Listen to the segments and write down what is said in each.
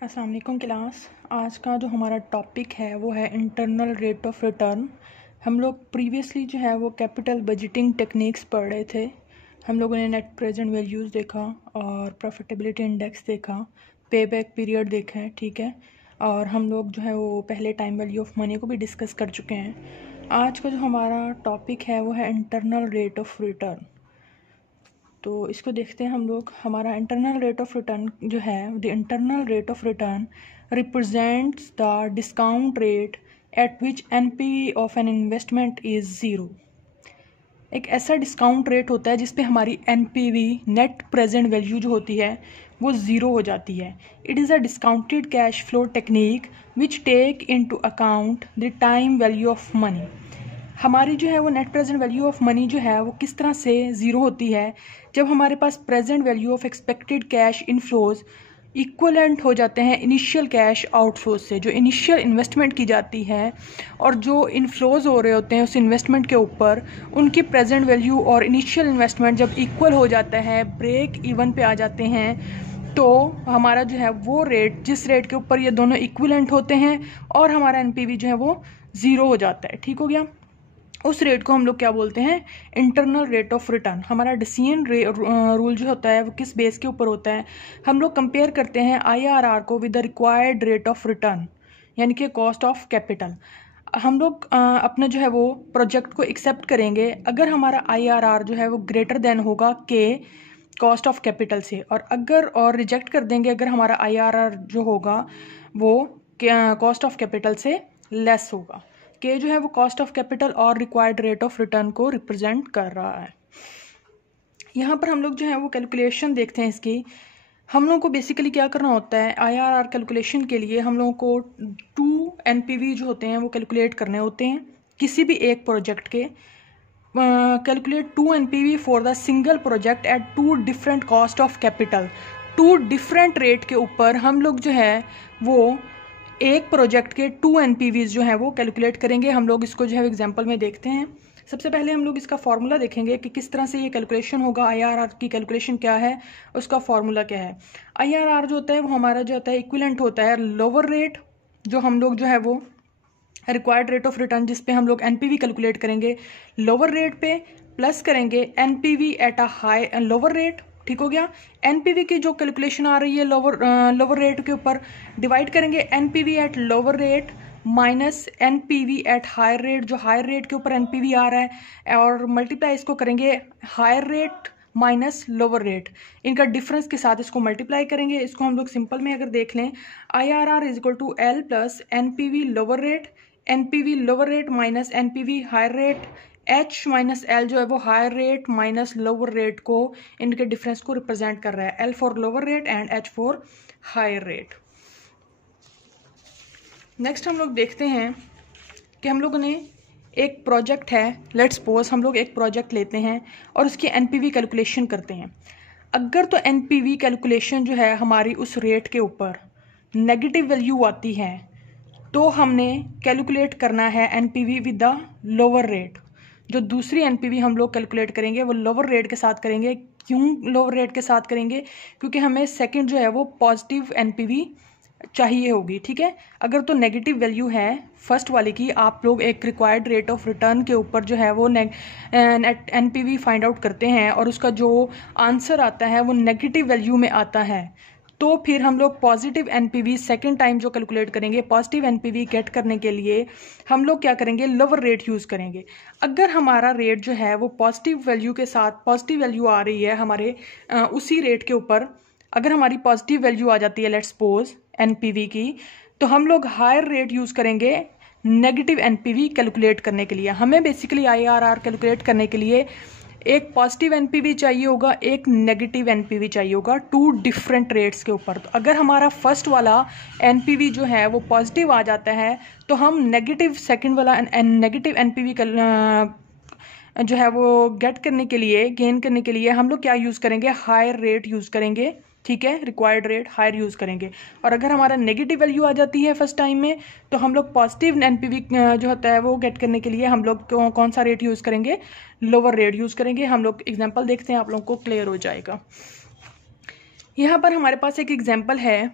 अस्सलाम वालेकुम क्लास। आज का जो हमारा टॉपिक है वो है इंटरनल रेट ऑफ रिटर्न। हम लोग प्रीवियसली जो है वो कैपिटल बजटिंग टेक्निक्स पढ़ रहे थे। हम लोगों ने नेट प्रेजेंट वैल्यूज़ देखा और प्रॉफिटेबिलिटी इंडेक्स देखा, पे बैक पीरियड देखा है, ठीक है। और हम लोग जो है वो पहले टाइम वैल्यू ऑफ मनी को भी डिस्कस कर चुके हैं। आज का जो हमारा टॉपिक है वो है इंटरनल रेट ऑफ रिटर्न। तो इसको देखते हैं हम लोग। हमारा इंटरनल रेट ऑफ रिटर्न जो है, the internal rate of return represents the discount rate at which NPV of an investment is zero. एक ऐसा डिस्काउंट रेट होता है जिस पे हमारी एनपीवी नेट प्रेजेंट वैल्यू जो होती है वो ज़ीरो हो जाती है। It is a discounted cash flow technique which take into account the time value of money. हमारी जो है वो net present value of money जो है वो किस तरह से ज़ीरो होती है, जब हमारे पास present value of expected cash inflows equivalent हो जाते हैं इनिशियल कैश आउटफ्लोज से। जो इनिशियल इन्वेस्टमेंट की जाती है और जो इनफ्लोज हो रहे होते हैं उस इन्वेस्टमेंट के ऊपर, उनकी प्रेजेंट वैल्यू और इनिशियल इन्वेस्टमेंट जब इक्वल हो जाता है, ब्रेक इवन पे आ जाते हैं, तो हमारा जो है वो रेट, जिस रेट के ऊपर ये दोनों इक्विलेंट होते हैं और हमारा एनपीवी जो है वो ज़ीरो हो जाता है, ठीक हो गया। उस रेट को हम लोग क्या बोलते हैं? Internal rate of return. हमारा डिसीजन रूल जो होता है वो किस बेस के ऊपर होता है? हम लोग कंपेयर करते हैं आईआरआर को with the required rate of return, यानी कि कॉस्ट ऑफ कैपिटल। हम लोग अपना जो है वो प्रोजेक्ट को एक्सेप्ट करेंगे अगर हमारा आईआरआर जो है वो ग्रेटर देन होगा के कॉस्ट ऑफ कैपिटल से, और रिजेक्ट कर देंगे अगर हमारा आईआरआर जो होगा वो कॉस्ट ऑफ कैपिटल से लेस होगा। के जो है वो कॉस्ट ऑफ कैपिटल और रिक्वायर्ड रेट ऑफ रिटर्न को रिप्रेजेंट कर रहा है। यहाँ पर हम लोग जो है वो कैलकुलेशन देखते हैं इसकी। हम लोगों को बेसिकली क्या करना होता है, आईआरआर कैलकुलेशन के लिए हम लोगों को 2 एनपीवी जो होते हैं वो कैलकुलेट करने होते हैं किसी भी एक प्रोजेक्ट के। Calculate 2 NPV for the single project at 2 different cost of capital. 2 different rate के ऊपर हम लोग जो है वो एक प्रोजेक्ट के 2 एनपीवीज जो है वो कैलकुलेट करेंगे। हम लोग इसको जो है एग्जांपल में देखते हैं। सबसे पहले हम लोग इसका फॉर्मूला देखेंगे कि किस तरह से ये कैलकुलेशन होगा। आईआरआर की कैलकुलेशन क्या है, उसका फॉर्मूला क्या है। आईआरआर जो होता है वो हमारा जो होता है इक्विवेलेंट होता है लोअर रेट, जो हम लोग जो है वो रिक्वायर्ड रेट ऑफ रिटर्न जिस पे हम लोग एनपीवी कैलकुलेट करेंगे, लोअर रेट पे प्लस करेंगे NPV at a high lower rate, ठीक हो गया। एनपीवी की जो कैलकुलेशन आ रही है लोअर रेट के ऊपर, डिवाइड करेंगे NPV at lower rate minus NPV at higher rate, जो हायर रेट के ऊपर एनपीवी आ रहा है, और मल्टीप्लाई इसको करेंगे higher rate minus lower rate, इनका डिफरेंस के साथ इसको मल्टीप्लाई करेंगे। इसको हम लोग सिंपल में अगर देख लें, IRR is equal to L plus NPV lower rate minus NPV higher rate, H minus L जो है वो higher rate minus lower rate को, इनके डिफरेंस को रिप्रेजेंट कर रहा है। L for lower rate and H for higher rate. Next हम लोग देखते हैं कि हम लोगों ने एक प्रोजेक्ट है, लेट्स सपोज हम लोग एक प्रोजेक्ट लेते हैं और उसकी एनपीवी कैलकुलेशन करते हैं। अगर तो एनपीवी कैलकुलेशन जो है हमारी उस रेट के ऊपर नेगेटिव वैल्यू आती है, तो हमने कैलकुलेट करना है NPV with the lower rate. जो दूसरी एनपीवी हम लोग कैलकुलेट करेंगे वो लोअर रेट के साथ करेंगे। क्यों लोअर रेट के साथ करेंगे? क्योंकि हमें सेकंड जो है वो पॉजिटिव एनपीवी चाहिए होगी, ठीक है। अगर तो नेगेटिव वैल्यू है फर्स्ट वाले की, आप लोग एक रिक्वायर्ड रेट ऑफ रिटर्न के ऊपर जो है वो एनपीवी फाइंड आउट करते हैं और उसका जो आंसर आता है वो नेगेटिव वैल्यू में आता है, तो फिर हम लोग पॉजिटिव एनपीवी सेकंड टाइम जो कैलकुलेट करेंगे, पॉजिटिव एनपीवी गेट करने के लिए हम लोग क्या करेंगे, लोअर रेट यूज़ करेंगे। अगर हमारा रेट जो है वो पॉजिटिव वैल्यू के साथ, पॉजिटिव वैल्यू आ रही है हमारे उसी रेट के ऊपर, अगर हमारी पॉजिटिव वैल्यू आ जाती है लेट्स सपोज एनपीवी की, तो हम लोग हायर रेट यूज़ करेंगे नेगेटिव एनपीवी कैलकुलेट करने के लिए। हमें बेसिकली आईआरआर कैलकुलेट करने के लिए एक पॉजिटिव एनपीवी चाहिए होगा, एक नेगेटिव एनपीवी चाहिए होगा, 2 डिफरेंट रेट्स के ऊपर। तो अगर हमारा फर्स्ट वाला एनपीवी जो है वो पॉजिटिव आ जाता है, तो हम नेगेटिव सेकंड वाला नेगेटिव एनपीवी जो है वो गेन करने के लिए हम लोग क्या यूज़ करेंगे, हायर रेट यूज़ करेंगे, ठीक है, रिक्वायर्ड रेट हायर यूज़ करेंगे। और अगर हमारा नेगेटिव वैल्यू आ जाती है फर्स्ट टाइम में, तो हम लोग पॉजिटिव एनपीवी जो होता है वो गेट करने के लिए हम लोग कौन सा रेट यूज़ करेंगे, लोअर रेट यूज़ करेंगे। हम लोग एग्जांपल देखते हैं, आप लोगों को क्लियर हो जाएगा। यहाँ पर हमारे पास एक एग्जांपल है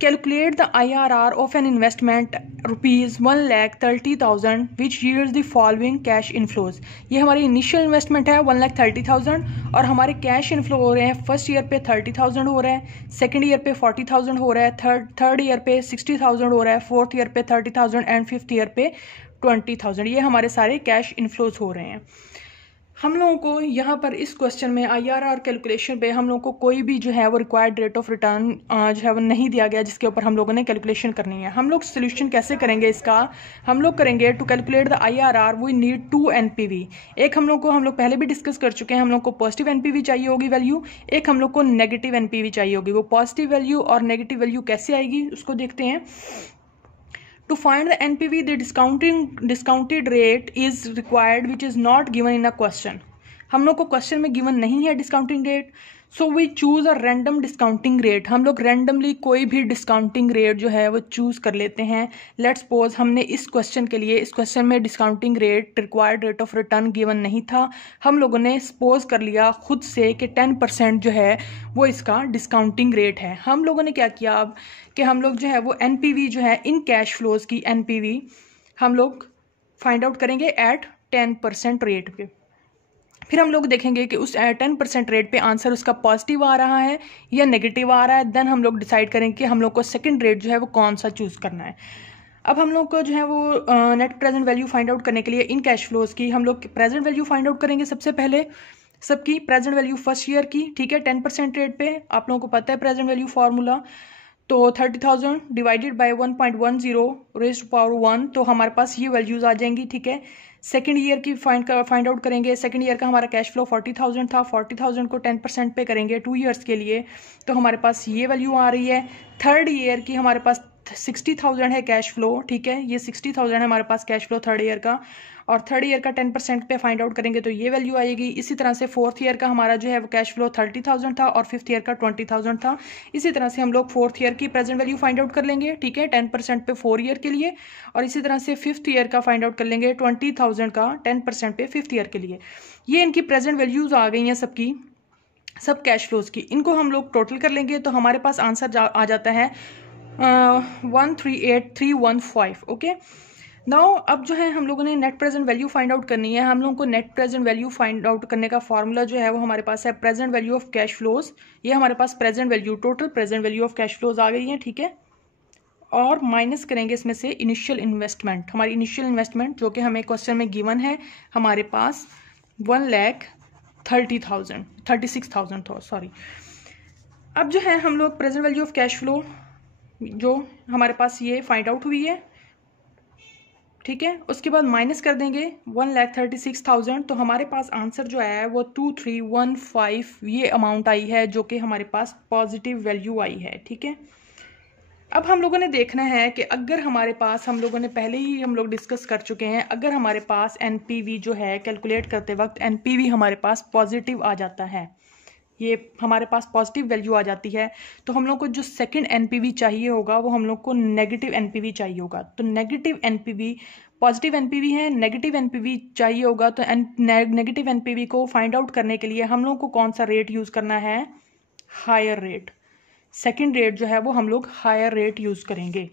calculate the IRR of an investment ₹1,30,000 which yields the following cash inflows. ये हमारी इनिशियल इन्वेस्टमेंट है 1,30,000 और हमारे कैश इनफ्लो हो रहे हैं फर्स्ट ईयर पे 30,000 हो रहा है, सेकंड ईयर पे 40,000 हो रहा है, थर्ड ईयर पे 60,000 हो रहा है, फोर्थ ईयर पे 30,000 एंड फिफ्थ ईयर पे 20,000। ये हमारे सारे कैश इनफ्लोज हो रहे हैं। हम लोगों को यहाँ पर इस क्वेश्चन में IRR कैलकुलेशन पे हम लोगों को कोई भी जो है वो रिक्वायर्ड रेट ऑफ रिटर्न जो है वो नहीं दिया गया जिसके ऊपर हम लोगों ने कैलकुलेशन करनी है। हम लोग सोल्यूशन कैसे करेंगे इसका, हम लोग करेंगे to calculate the IRR we need 2 NPV। एक हम लोग पहले भी डिस्कस कर चुके हैं, हम लोग को पॉजिटिव NPV चाहिए होगी वैल्यू, एक हम लोग को नेगेटिव NPV चाहिए होगी। वो पॉजिटिव वैल्यू और नेगेटिव वैल्यू कैसे आएगी उसको देखते हैं। To find the NPV, the discounted rate is required, which is not given in a question. हम लोग को क्वेश्चन में गिवन नहीं है discounting rate, so we choose a random discounting rate. हम लोग रैंडमली कोई भी डिस्काउंटिंग रेट जो है वो चूज कर लेते हैं। लेट्स सपोज हमने इस क्वेश्चन के लिए, इस क्वेश्चन में discounting rate, required rate of return given नहीं था, हम लोगों ने सपोज कर लिया खुद से कि 10% जो है वो इसका डिस्काउंटिंग रेट है। हम लोगों ने क्या किया अब कि हम लोग जो है वो NPV जो है इन कैश फ्लोज की NPV हम लोग फाइंड आउट करेंगे एट 10% रेट पे। फिर हम लोग देखेंगे कि उस 10% रेट पे आंसर उसका पॉजिटिव आ रहा है या नेगेटिव आ रहा है। देन हम लोग डिसाइड करेंगे कि हम लोग को सेकंड रेट जो है वो कौन सा चूज करना है। अब हम लोग को जो है वो net present value find out करने के लिए इन कैश फ्लोज की हम लोग प्रेजेंट वैल्यू फाइंड आउट करेंगे। सबसे पहले सबकी प्रेजेंट वैल्यू फर्स्ट ईयर की, ठीक है, 10% रेट पे। आप लोगों को पता है प्रेजेंट वैल्यू फॉर्मूला, तो 30,000 divided by 1.10 raised to power 1, तो हमारे पास ये वैल्यूज आ जाएंगी, ठीक है। सेकंड ईयर की फाइंड आउट करेंगे। सेकंड ईयर का हमारा कैश फ्लो 40,000 था, 40,000 को 10% पे करेंगे 2 ईयर्स के लिए, तो हमारे पास ये वैल्यू आ रही है। थर्ड ईयर की हमारे पास 60,000 है कैश फ्लो, ठीक है, ये 60,000 है हमारे पास कैश फ्लो थर्ड ईयर का, और थर्ड ईयर का 10% पे फाइंड आउट करेंगे तो ये वैल्यू आएगी। इसी तरह से फोर्थ ईयर का हमारा जो है वो कैश फ्लो 30,000 था और फिफ्थ ईयर का 20,000 था। इसी तरह से हम लोग फोर्थ ईयर की प्रेजेंट वैल्यू फाइंड आउट कर लेंगे, ठीक है, 10% पे 4 ईयर के लिए, और इसी तरह से फिफ्थ ईयर का फाइंड आउट कर लेंगे 20,000 का 10% पे फिफ्थ ईयर के लिए। ये इनकी प्रेजेंट वैल्यूज आ गई हैं सबकी, सब कैश फ्लोज की। इनको हम लोग टोटल कर लेंगे तो हमारे पास आंसर आ जाता है 138,315। ओके, नाउ अब जो है हम लोगों ने net present value find out करनी है। हम लोगों को net present value find out करने का फॉर्मूला जो है वो हमारे पास है present value of cash flows. ये हमारे पास present value, total present value of cash flows आ गई है, ठीक है, और माइनस करेंगे इसमें से इनिशियल इन्वेस्टमेंट। हमारी इनिशियल इन्वेस्टमेंट जो कि हमें क्वेश्चन में गिवन है हमारे पास 1,36,000 था, सॉरी। अब जो है हम लोग present value of cash flow जो हमारे पास ये फाइंड आउट हुई है, ठीक है, उसके बाद माइनस कर देंगे 1,36,000, तो हमारे पास आंसर जो आया है वो 2315 ये अमाउंट आई है जो कि हमारे पास पॉजिटिव वैल्यू आई है, ठीक है। अब हम लोगों ने देखना है कि अगर हमारे पास, हम लोगों ने पहले ही हम लोग डिस्कस कर चुके हैं, अगर हमारे पास NPV जो है कैलकुलेट करते वक्त NPV हमारे पास पॉजिटिव आ जाता है, ये हमारे पास पॉजिटिव वैल्यू आ जाती है, तो हम लोग को जो सेकंड NPV चाहिए होगा वो हम लोग को नेगेटिव NPV चाहिए होगा। तो नेगेटिव NPV, पॉजिटिव NPV है, नेगेटिव NPV चाहिए होगा, तो नेगेटिव NPV को फाइंड आउट करने के लिए हम लोग को कौन सा रेट यूज़ करना है, हायर रेट। सेकंड रेट जो है वो हम लोग हायर रेट यूज़ करेंगे।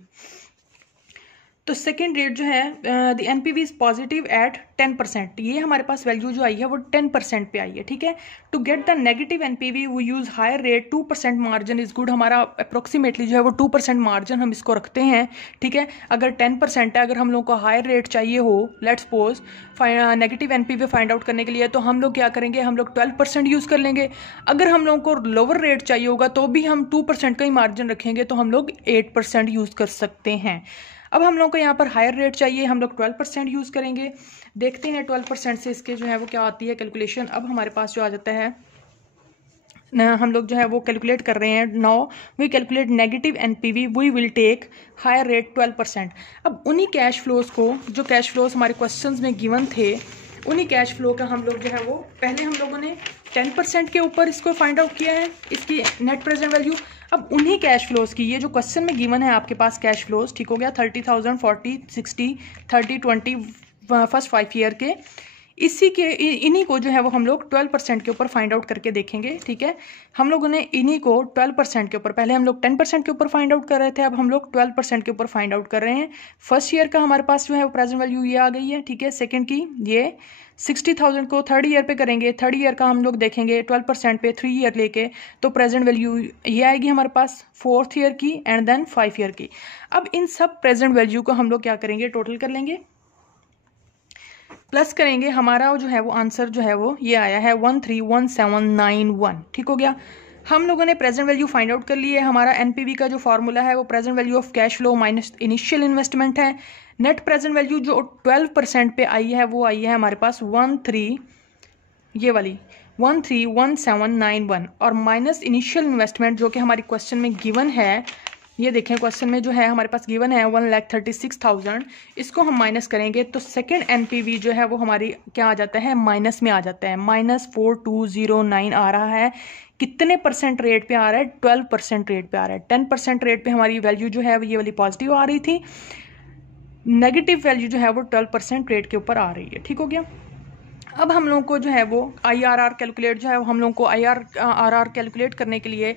तो सेकेंड रेट जो है the NPV is positive at 10%, ये हमारे पास वैल्यू जो आई है वो 10% पे आई है, ठीक है। To get the negative NPV वो use higher rate, 2% margin is good. हमारा अप्रोक्सीमेटली जो है वो 2% मार्जिन हम इसको रखते हैं, ठीक है। अगर 10% है, अगर हम लोग को हायर रेट चाहिए हो, let's suppose negative NPV find out करने के लिए, तो हम लोग क्या करेंगे, हम लोग 12% यूज़ कर लेंगे। अगर हम लोग को लोअर रेट चाहिए होगा तो भी हम 2% का ही मार्जिन रखेंगे, तो हम लोग 8% यूज़ कर सकते हैं। अब हम लोग को यहाँ पर हायर रेट चाहिए, हम लोग 12% यूज़ करेंगे। देखते हैं 12% से इसके जो है वो क्या आती है कैलकुलेशन। अब हमारे पास जो आ जाता है, हम लोग जो है वो कैलकुलेट कर रहे हैं। Now we calculate negative NPV, we will take higher rate 12%। अब उन्हीं कैश फ्लोज को, जो कैश फ्लोज हमारे क्वेश्चंस में गिवन थे, उन्हीं कैश फ्लो का हम लोग जो है वो पहले हम लोगों ने 10% के ऊपर इसको फाइंड आउट किया है, इसकी नेट प्रेजेंट वैल्यू। अब उन्हीं कैश फ्लोज की, ये जो क्वेश्चन में गिवन है आपके पास कैश फ्लोज, ठीक हो गया, 30,000, 40, 60, 30, 20 फर्स्ट 5 ईयर के, इसी के इन्हीं को जो है वो हम लोग 12% के ऊपर फाइंड आउट करके देखेंगे, ठीक है। हम लोगों ने इन्हीं को 12% के ऊपर, पहले हम लोग 10% के ऊपर फाइंड आउट कर रहे थे, अब हम लोग 12% के ऊपर फाइंड आउट कर रहे हैं। फर्स्ट ईयर का हमारे पास जो है वो प्रेजेंट वैल्यू ये आ गई है, ठीक है। सेकंड की ये 60,000 को थर्ड ईयर पे करेंगे, थर्ड ईयर का हम लोग देखेंगे 12% पे 3 ईयर लेके, तो प्रेजेंट वैल्यू ये आएगी हमारे पास फोर्थ ईयर की एंड देन 5 ईयर की। अब इन सब प्रेजेंट वैल्यू को हम लोग क्या करेंगे, टोटल कर लेंगे, प्लस करेंगे। हमारा जो है वो आंसर जो है वो ये आया है 131791, ठीक हो गया। हम लोगों ने प्रेजेंट वैल्यू फाइंड आउट कर ली है। हमारा एनपीवी का जो फॉर्मूला है वो present value of cash flow minus initial investment है। नेट प्रेजेंट वैल्यू जो 12% पे आई है वो आई है हमारे पास 131791 और माइनस इनिशियल इन्वेस्टमेंट जो कि हमारी क्वेश्चन में गिवन है, ये देखें क्वेश्चन में जो है हमारे पास गिवन है 1,36,000, इसको हम माइनस करेंगे तो सेकंड एनपीवी जो है वो हमारी क्या आ जाता है, माइनस में आ जाता है, -4209 आ रहा है। कितने परसेंट रेट पे आ रहा है, 12% रेट पे आ रहा है। 10% रेट पे हमारी वैल्यू जो है ये वाली पॉजिटिव आ रही थी, नेगेटिव वैल्यू जो है वो 12% रेट के ऊपर आ रही है, ठीक हो गया। अब हम लोगों को जो है वो IRR कैलकुलेट जो है हम लोगों को IRR कैलकुलेट करने के लिए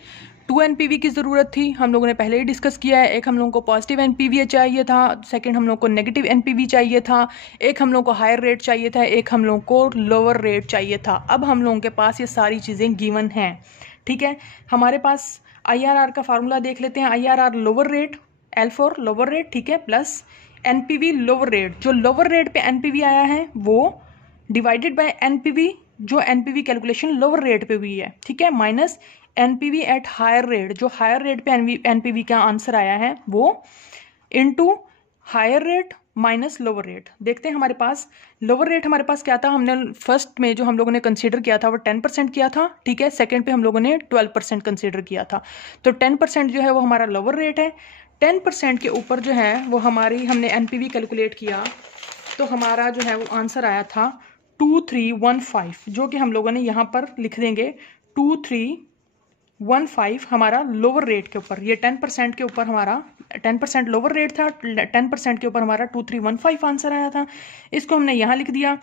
2 NPV की ज़रूरत थी। हम लोगों ने पहले ही डिस्कस किया है, एक हम लोगों को पॉजिटिव NPV चाहिए था, सेकंड हम लोगों को नेगेटिव NPV चाहिए था, एक हम लोगों को हायर रेट चाहिए था, एक हम लोगों को लोअर रेट चाहिए था। अब हम लोगों के पास ये सारी चीज़ें गिवन हैं, ठीक है। हमारे पास IRR का फार्मूला देख लेते हैं। IRR lower rate, L for lower rate, ठीक है, प्लस NPV लोअर रेट, जो लोअर रेट पे NPV आया है वो डिवाइडेड बाय NPV, जो NPV कैलकुलेशन लोअर रेट पे हुई है, ठीक है, minus NPV at higher rate, जो हायर रेट पे NPV का आंसर आया है वो into higher rate minus lower rate. देखते हैं हमारे पास लोअर रेट हमारे पास क्या था, हमने फर्स्ट में जो हम लोगों ने कंसीडर किया था वो 10% किया था, ठीक है। सेकंड पे हम लोगों ने 12% कंसीडर किया था, तो 10% जो है वो हमारा लोअर रेट है। 10% के ऊपर जो है वो हमारी हमने NPV कैलकुलेट किया तो हमारा जो है वो आंसर आया था 2315, जो कि हम लोगों ने यहाँ पर लिख देंगे 2315 हमारा लोअर रेट के ऊपर। ये 10% के ऊपर हमारा 10% लोअर रेट था, 10% के ऊपर हमारा 2315 आंसर आया था। इसको हमने यहाँ लिख दिया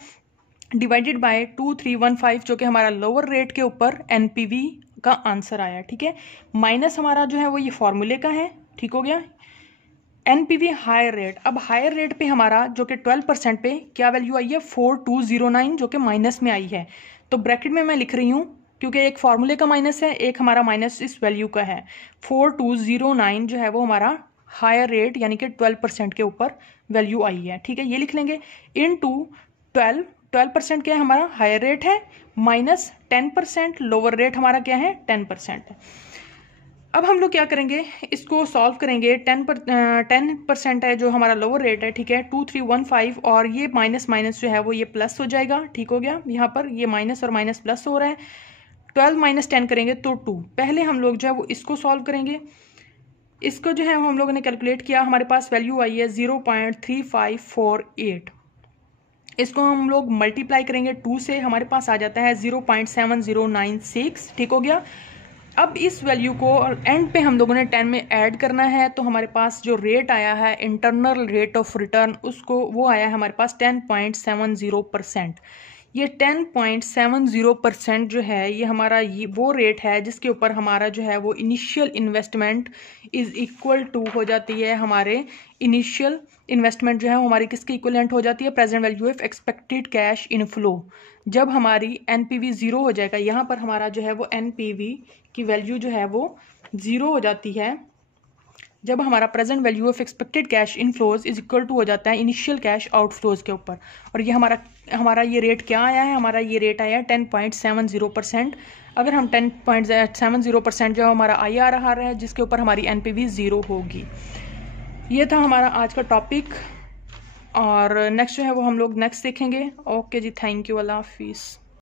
डिवाइडेड बाय 2315 जो कि हमारा लोअर रेट के ऊपर NPV का आंसर आया, ठीक है। माइनस हमारा जो है वो ये फॉर्मूले का है, ठीक हो गया। NPV हायर रेट, अब हायर रेट पे हमारा जो कि 12% पे क्या वैल्यू आई है 4209, जो कि माइनस में आई है। तो ब्रैकेट में मैं लिख रही हूँ क्योंकि एक फॉर्मूले का माइनस है, एक हमारा माइनस इस वैल्यू का है। 4209 जो है वो हमारा हायर रेट यानी कि 12% के ऊपर वैल्यू आई है, ठीक है, ये लिख लेंगे। इनटू 12% क्या है हमारा हायर रेट है, माइनस 10% लोअर रेट हमारा क्या है 10% है। अब हम लोग क्या करेंगे, इसको सॉल्व करेंगे। 10% है जो हमारा लोअर रेट है, ठीक है, 2315, और ये माइनस माइनस जो है वो ये प्लस हो जाएगा, ठीक हो गया। यहाँ पर ये माइनस और माइनस प्लस हो रहा है। 12 माइनस 10 करेंगे तो 2। पहले हम लोग जो है वो इसको सॉल्व करेंगे। इसको जो है हम लोगों ने कैलकुलेट किया, हमारे पास वैल्यू आई है 0.3548। इसको हम लोग मल्टीप्लाई करेंगे 2 से, हमारे पास आ जाता है 0.7096, ठीक हो गया। अब इस वैल्यू को एंड पे हम लोगों ने 10 में ऐड करना है, तो हमारे पास जो रेट आया है इंटरनल रेट ऑफ रिटर्न, उसको वो आया है हमारे पास 10.70%। ये 10.70% जो है ये हमारा ये वो रेट है जिसके ऊपर हमारा जो है वो initial investment is equal to हो जाती है, हमारे इनिशियल इन्वेस्टमेंट जो है वो हमारी किसके इक्वलेंट हो जाती है, present value of expected cash inflow. जब हमारी NPV 0 हो जाएगा, यहाँ पर हमारा जो है वो NPV की वैल्यू जो है वो 0 हो जाती है जब हमारा present value of expected cash inflows is equal to हो जाता है इनिशियल कैश आउटफ्लोज के ऊपर। और ये हमारा ये रेट क्या आया है, हमारा ये रेट आया है 10.70%। अगर हम 10.70% जो हमारा IRR आ रहा है जिसके ऊपर हमारी NPV 0 होगी। ये था हमारा आज का टॉपिक, और नेक्स्ट जो है वो हम लोग नेक्स्ट देखेंगे। ओके जी, थैंक यू, अल्लाह हाफिज़।